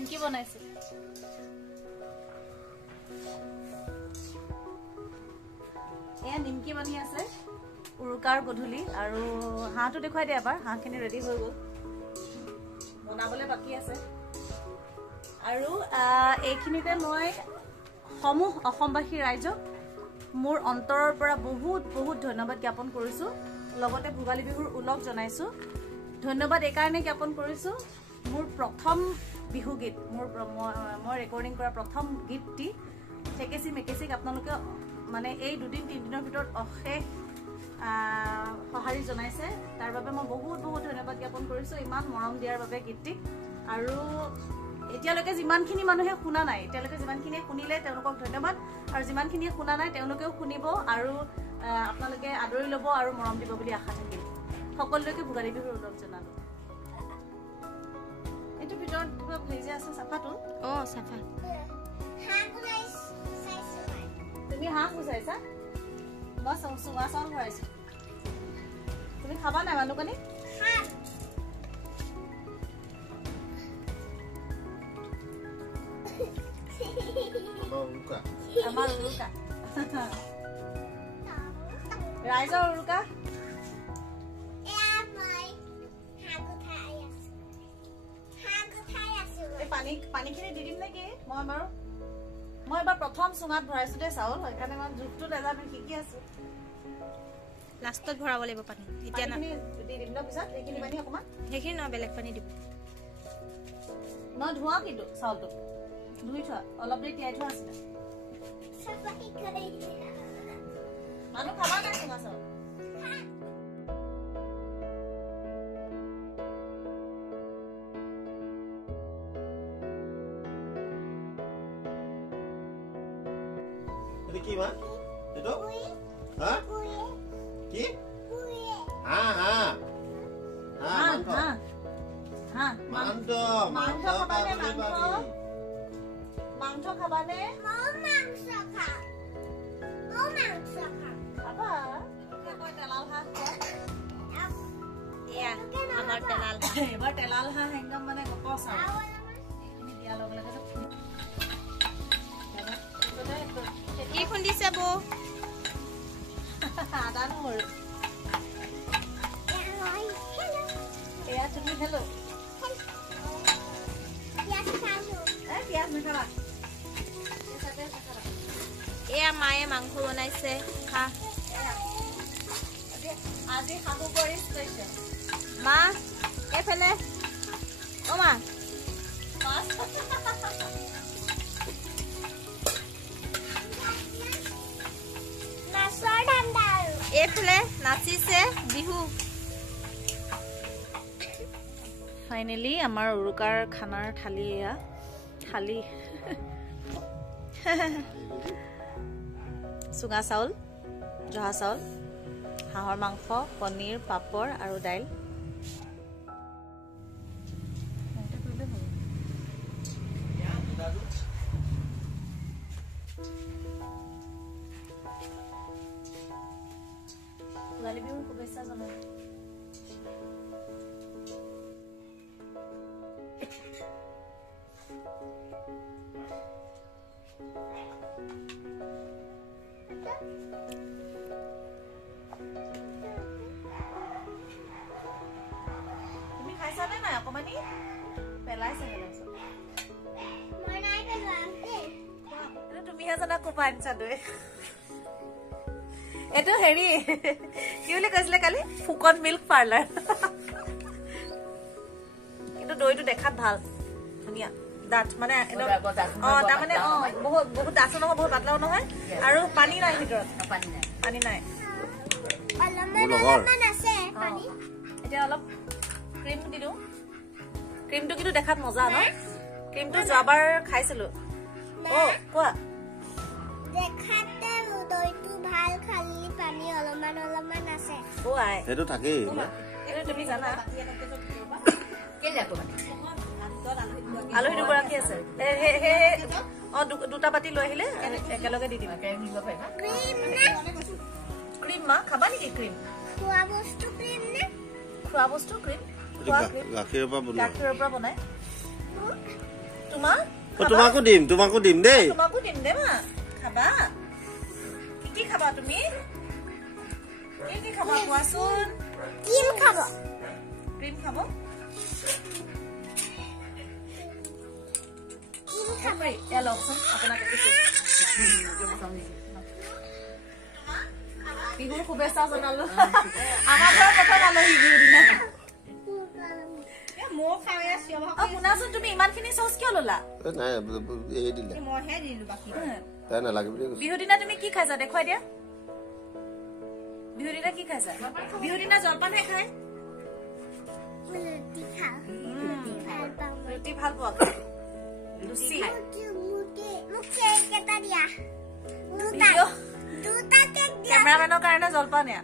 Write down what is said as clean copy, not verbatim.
নিমকি বনাইছো এয়া নিমকি বনি আছে উৰুকাৰ গধূলি আৰু হাঁহটো দেখুৱাই দিয়া এবাৰ হাঁহখিনি ৰেডি হৈ গ'ল বনাবলৈ বাকি আছে আৰু এইখিনিতে মই সমূহ অসমবাসী ৰাইজক মোৰ অন্তৰৰ পৰা বহুত বহুত ধন্যবাদ জ্ঞাপন কৰিছো লগতে ভোগালী বিহুৰ উলগ জনাইছো ধন্যবাদ এই কাৰণে জ্ঞাপন কৰিছো মোৰ প্ৰথম বিহু গীত মই ৰেকৰ্ডিং কৰা প্ৰথম গীতটি ঠেকেচি মেকেচিক আপোনালোকে মানে এই দুদিন তিনিদিনৰ ভিতৰত অশেষ সহাৰি জনাইছে তাৰ বাবে মই বহুত বহুত ধন্যবাদ জ্ঞাপন কৰিছো ইমান মৰম দিয়াৰ বাবে গীতটি আৰু এতিয়ালৈকে যিমানখিনি মানুহে শুনা নাই এতিয়ালৈকে যিমানখিনিয়ে শুনিলে তেওঁলোকক ধন্যবাদ আৰু যিমানখিনিয়ে শুনা নাই তেওঁলোকেও শুনিব আৰু আপোনালোকে আদৰি ল'ব আৰু মৰম দিব বুলি আশা থাকিল সকলোকে ভোগালী বিহুৰ উলগ জনালো এইটো ভিতৰত কিবা ভেজে আছে চাফাটো চাফা তুমি হাঁহ গুচাইছা মই চুঙা চাউল ভৰাইছো তুমি খাবা নাই মানুহকনি আমাৰ উৰুকা ৰাইজৰ উৰুকা পানীখিনি দি দিম নেকি মই এবাৰ প্ৰথম চুঙাত ভৰাইছো দেই চাউল সেইকাৰণে মই জোখটো নাজানো শিকি আছো লাষ্টত ভৰাব লাগিব পানী এতিয়া না দি দিম ন পিছত এইখিনি পানী অকণমান সেইখিনি নহয় বেলেগ পানী দিব মই ধোৱা কিন্তু চাউলটো ধুই থোৱা অলপ দেৰি তিয়াই থোৱা আছিলে মানুহ খাবা নাই চুঙা চাউল কি মা এটো হা কি হা হা হা হা মাংস খাবানে মাংস খাবানে খাবা মই তেলাল হাঁহ এয়া আমাৰ তেলাল এবাৰ তেলাল হাঁহ একদম মানে গপচ আৰু এইখিনি দিয়াৰ লগে লগে কি খুন্দিছে বৌ আদা নহৰু এয়া তুমি হেল্ল' পিঁয়াজ নাখাবা এয়া মায়ে মাংস বনাইছে খা আজি শাহু কৰি স্পেচিয়েল মা এইফালে মা এইফালে নাচিছে বিহু ফাইনেলি আমাৰ উৰুকাৰ খানাৰ থালি এয়া থালি চুঙা চাউল জহা চাউল হাঁহৰ মাংস পনীৰ পাপৰ আৰু দাইল ভোগালী বিহুৰ শুভেচ্ছা জনাই তুমি খাইছানে নাই অকমানি পেলাইছে তুমিহে জানা কোপা আনিছা দৈ এইটো হেৰি কি বুলি কৈছিলে কালি ফুকন মিল্ক পাৰ্লাৰ কিন্তু দৈটো দেখাত ভাল ধুনীয়া দাঁত মানে তাৰমানে বহুত বহুত ডাঠো নহয় বহুত পাতলাও নহয় আৰু পানী নাই ভিতৰত পানী নাই এতিয়া অলপ ক্ৰীম দি দিওঁ ক্ৰীমটো কিন্তু দেখাত মজা ন ক্ৰীমটো যোৱাবাৰ খাইছিলো কোৱা সেইটো থাকেই তুমি জানা আলহী দুগৰাকী আছে দুটা পাতি লৈ আহিলে একেলগে দি দিম ক্ৰীম মা খাবা নেকি ক্ৰীম খোৱা বস্তু ক্ৰীম গাখীৰৰ পৰা বনাই তোমাকো দিম দেই তোমাকো দিম দে মা খাবা কি খাবা তুমি কি খাবা কোৱাচোন ক্ৰীম খাব ক্ৰীম খাব এয়া লওকচোন আপোনাক বিহুৰ শুভেচ্ছা জনালো আমাৰ ঘৰৰ প্ৰথম আলহী বিহুৰ দিনা শুনাচোন তুমি ইমানখিনি চচ কিয় ললা বিহুৰ দিনা তুমি কি খাইছা দেখুৱাই দিয়া বিহুৰ দিনা কি খাইছা বিহুৰ দিনা জলপানহে খাই ৰুটি ভাল পোৱা কেমেৰামেনৰ কাৰণে জলপান এয়া